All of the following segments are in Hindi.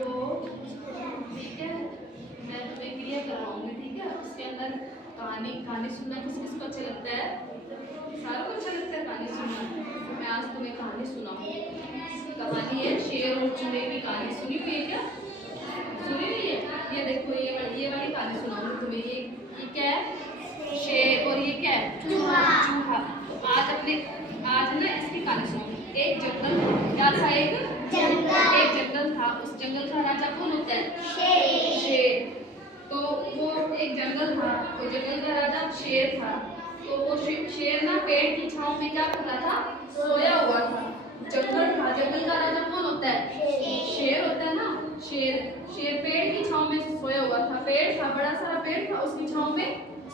हो, ठीक है। मैं तुम्हें क्रिया करवाऊंगी, ठीक है। उसके अंदर कहानी कहानी सुनना किस किस को अच्छा लगता है? सारों को अच्छा लगता है कहानी सुनना। तो मैं आज तुम्हें कहानी सुनाऊंगी। कहानी है शेर और चूहे की कहानी। सुनी हुई है क्या? सुनी हुई है? ये देखो, ये वाली कहानी सुनाऊंगी तुम्हें। ये क्या है? शेर। और ये क्या है? चूहा। चूहा। तो आज ना इसकी कहानी सुनाऊंगी। एक जंगल, क्या था? एक जंगल था। उस जंगल का राजा कौन होता है? शेर। तो वो एक जंगल था, वो जंगल का राजा शेर था। तो वो शेर ना पेड़ की छांव में क्या कर रहा था? सोया हुआ था। जंगल था, जंगल का राजा कौन होता है? शेर होता है ना। शेर पेड़ की छांव में सोया हुआ था। पेड़ था, बड़ा सारा पेड़ था, उसकी छांव में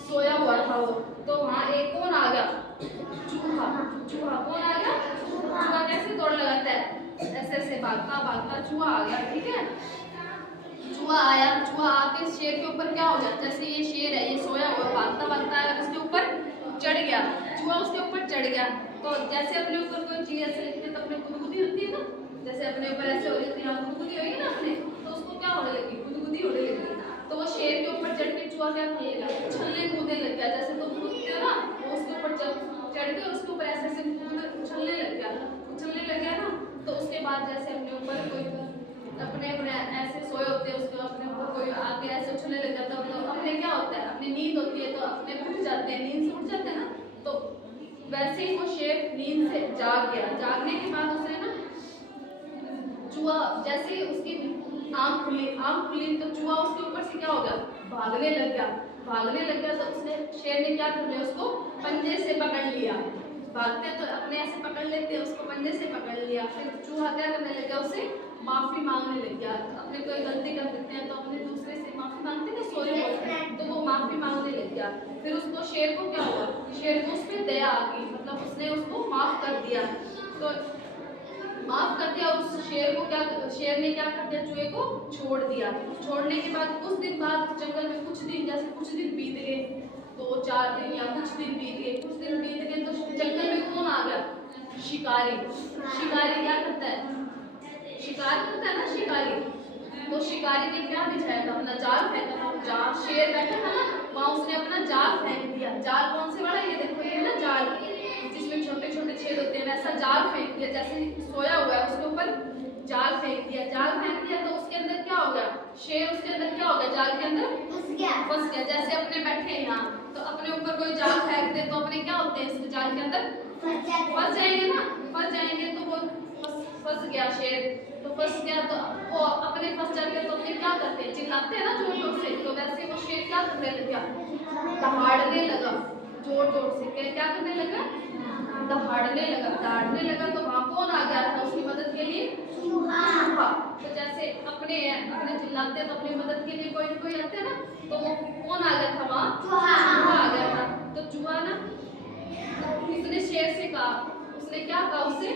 सोया हुआ था वो। तो वहाँ एक कौन आ गया? चूहा। चूहा कौन आ गया? चूहा कैसे दौड़ लगाता है? ऐसे ऐसे भागता भागता चूहा आ गया, ठीक है। चूहा आया, चूहा आके शेर के ऊपर क्या हो गया? जैसे ये शेर है, ये सोया हुआ भागता भागता आया, उसके ऊपर चढ़ गया। चूहा उसके ऊपर चढ़ गया। तो जैसे अपने ऊपर कोई चीज ऐसे लगती है तो अपने गुदगुदी होती है ना। जैसे अपने ऊपर ऐसे हो रही होती है, गुदगुदी होगी ना अपने, तो उसको क्या होने लगी? गुदगुदी होने लगी। तो वो शेर के ऊपर चढ़ के चूहा क्या करने लगा? उछलने कूदने लग गया। जैसे तुम कूदते हो ना, वो उसके ऊपर चढ़ के उसके ऊपर ऐसे ऐसे उछलने लग गया। उछलने लग गया ना, तो उसके बाद जैसे अपने ऊपर कोई अपने अपने ऐसे सोए होते हैं, उसको अपने ऊपर कोई आके ऐसे उछलने लग जाता है, तो अपने क्या होता है? अपनी नींद होती है तो अपने उठ जाते हैं, नींद से उठ जाते हैं ना। तो वैसे ही वो शेर नींद से जाग गया। जागने के बाद उसने ना चूहा, जैसे ही उसकी आंख खुली तो चूहा उसके ऊपर से क्या हो गया? भागने लग गया। तो उसने, शेर ने क्या कर लिया? उसको पंजे से पकड़ लिया। भागते तो अपने ऐसे पकड़ लेते हैं, उसको पंजे से पकड़ लिया। फिर चूहा क्या करने लग गया? उसे माफी मांगने लग गया। अपने कोई गलती कर देते हैं तो अपने दूसरे से माफी मांगते हैं, सॉरी बोलते हैं, तो वो माफी मांगने लग गया। फिर उसको, शेर को क्या हुआ? शेर को उस पर दया आ गई, मतलब उसने उसको माफ कर दिया। तो माफ कर दिया उस शेर को, शेर ने क्या कर दिया? चूहे को छोड़ दिया। छोड़ने के बाद कुछ दिन बाद जंगल में कुछ दिन बीत गए, 2-4 दिन या कुछ दिन बीत गए। तो जंगल में कौन आ गया? शिकारी। शिकारी क्या करता है? शिकार करता है ना शिकारी। तो शिकारी ने क्या बिछाया था? अपना जाल फेंका था। जहाँ शेर बैठा था ना, वहाँ उसने अपना जाल फेंक दिया। जाल कौन से वाला? ये देखो, ये ना जाल जिसमें छोटे छोटे छेद होते हैं, वैसा जाल फेंक दिया। जैसे सोया हुआ है उसके ऊपर जाल फेंक दिया। तो उसके अंदर क्या हो गया? शेर उसके अंदर क्या हो गया? जाल के अंदर फंस गया। जैसे अपने बैठे हैं यहाँ, तो अपने ऊपर कोई जाल फेंक दे तो अपने क्या होते हैं? इस जाल के अंदर फंस जाएंगे ना। फंस जाएंगे तो वो फंस गया शेर। तो फंस गया तो वो अपने फंस जाते तो अपने क्या करते हैं? चिल्लाते हैं ना जोर जोर से। तो वैसे वो शेर क्या करने लग गया? दहाड़ने लगा जोर जोर से। क्या करने लगा? दहाड़ने लगा। तो वहाँ कौन आ गया था उसकी मदद के लिए? चूहा। तो जैसे अपने चिल्लाते हैं तो अपनी मदद के लिए कोई ना कोई आते हैं ना, तो वो कौन आ गया था वहाँ? चूहा आ गया था। तो चूहा ना, उसने शेर से कहा, उसने क्या कहा उससे?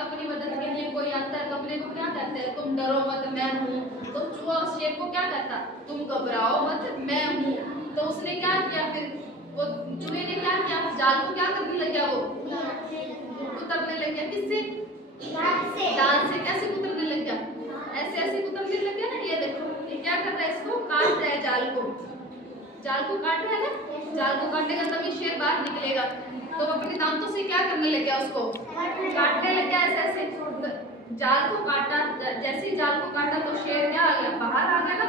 अपनी मदद के लिए कोई आता है तो अपने को क्या कहते हैं? तुम डरो मत, मैं हूँ। तो चूहा उस शेर को क्या कहता? तुम घबराओ मत, मैं हूँ। तो उसने क्या किया? फिर वो चूहे ने क्या किया? जाल को क्या करने लग गया? वो कुतरने लग गया। किससे? दांत से। कैसे कुतरने लग गया? ऐसे कुतरने लग गया ना। ये देखो, ये क्या कर रहा है? इसको काट रहा है, जाल को काट रहा है ना। जाल को काटेगा तभी शेर बाहर निकलेगा। तो अपने दांतों से क्या करने लग गया? उसको काटने लग गया ऐसे। जाल को काटा। जैसे ही जाल को काटा तो शेर क्या आ गया? बाहर आ गया ना।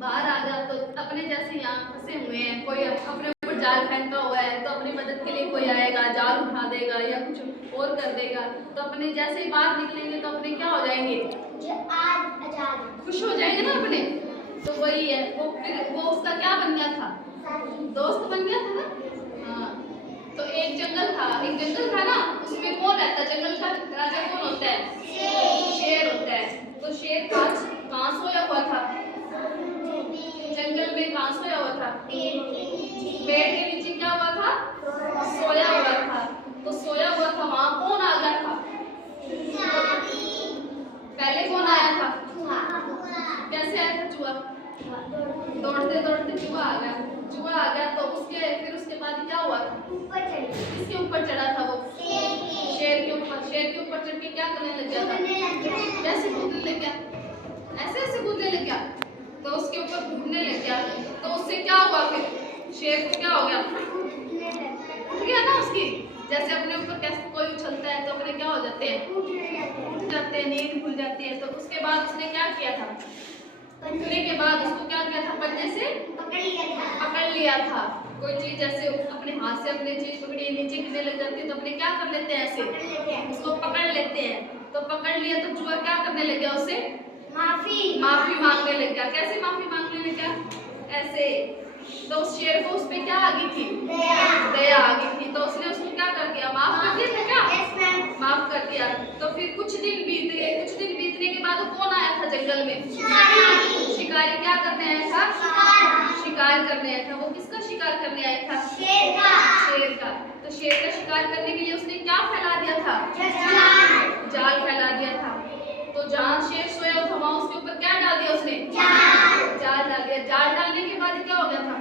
बाहर आ गया तो अपने जैसे यहाँ फंसे हुए हैं, कोई अपने ऊपर जाल फेंका हुआ है तो अपनी मदद के लिए कोई आएगा, जाल उठा देगा या कुछ और कर देगा। तो अपने जैसे ही बाहर निकलेंगे तो अपने क्या हो जाएंगे? खुश हो जाएंगे ना अपने। तो वही है, वो उसका क्या बन गया था? दोस्त बन गया था ना। हाँ। तो एक जंगल था ना, उसमें कौन रहता? जंगल का राजा कौन होता है? शेर होता है। तो शेर कहाँ सोया हुआ था? जंगल में कहाँ सोया हुआ था? पेड़ के नीचे क्या हुआ था? सोया हुआ था। तो सोया हुआ था, वहाँ कौन आ गया था? पहले कौन आया था? कैसे आया था चूहा? दौड़ते दौड़ते चूहा आ गया। तो फिर उसके बाद क्या हुआ? किसके ऊपर चढ़ा था वो? शेर के ऊपर चढ़ के क्या करने लग गया था, कैसे कूदने लग गया, ऐसे ऐसे कूदने लग गया, तो उसके ऊपर कूदने लग गया, तो उससे क्या हुआ फिर शेर को क्या हो गया, उठ गया ना उसकी, जैसे अपने ऊपर कैसे कोई उछलता है तो अपने क्या हो जाते हैं, उठ जाते हैं, नींद खुल जाती है। तो उसके बाद उसने क्या किया था, उठने के बाद उसको क्या किया था, पंजे से पकड़ लिया था। कोई चीज ऐसे अपने हाथ से अपने चीज पकड़ी नीचे गिरने लग जाती है तो अपने क्या कर लेते हैं, ऐसे उसको पकड़ लेते हैं। तो पकड़ लिया तो चूहा क्या करने लग गया, उसे माफी मांगने लग गया। कैसे माफी मांगने लग गया, ऐसे। तो उस शेर को उस पे क्या आ गई थी, दया आ गई थी, तो उसने उसको क्या कर दिया, माफ कर दिया था क्या, माफ कर दिया। तो फिर कुछ दिन बीत गए, कुछ दिन बीतने के बाद कौन आया था जंगल में, शिकारी क्या करने आया था, शिकार करने आया था। वो किसका शिकार करने आया था, शेर का। तो शेर का शिकार करने के लिए उसने क्या फैला दिया था, जाल फैला दिया था। तो जहाँ शेर सोया था वहां उसके ऊपर क्या डाल दिया उसने, जाल डाल दिया। जाल डालने के बाद क्या हो गया था,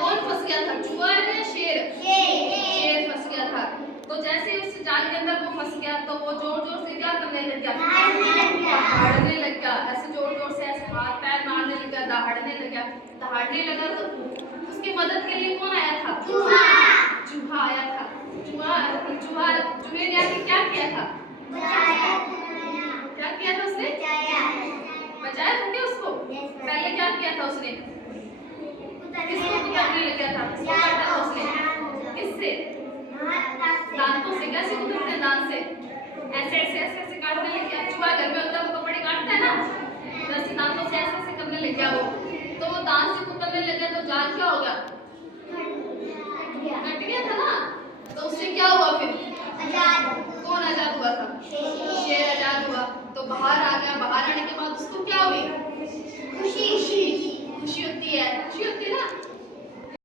कौन फंस गया था, चूहा या शेर, शेर फंस गया था। तो जैसे उस जाल के अंदर वो फंस गया तो वो जोर जोर से क्या करने लग गया, दहाड़ने लग गया, ऐसे जोर जोर से ऐसे हाथ पैर मारने लग गया, दहाड़ने लग गया। दहाड़ने लगा तो उसकी मदद के लिए कौन आया था, चूहा आया था। चूहे ने आके क्या किया था, क्या किया था उसने, बचाया था क्या उसको। पहले क्या किया था उसने, किसको पकड़ने लग गया था, किसको काटा था उसने, किससे, दांतों से। कैसे कुतरते हैं, दांत से ऐसे ऐसे ऐसे ऐसे काटने लग गया। चूहा घर में होता है वो कपड़े काटता है ना, वैसे दांतों से ऐसे ऐसे करने लग गया वो। तो वो दांत से कुतरने लग गया तो जाल क्या हो गया, कट गया था ना। तो उससे क्या हुआ फिर, कौन आजाद हुआ था, शेर आजाद हुआ। तो बाहर आ गया, बाहर आने के बाद उसको क्या हुई, खुशी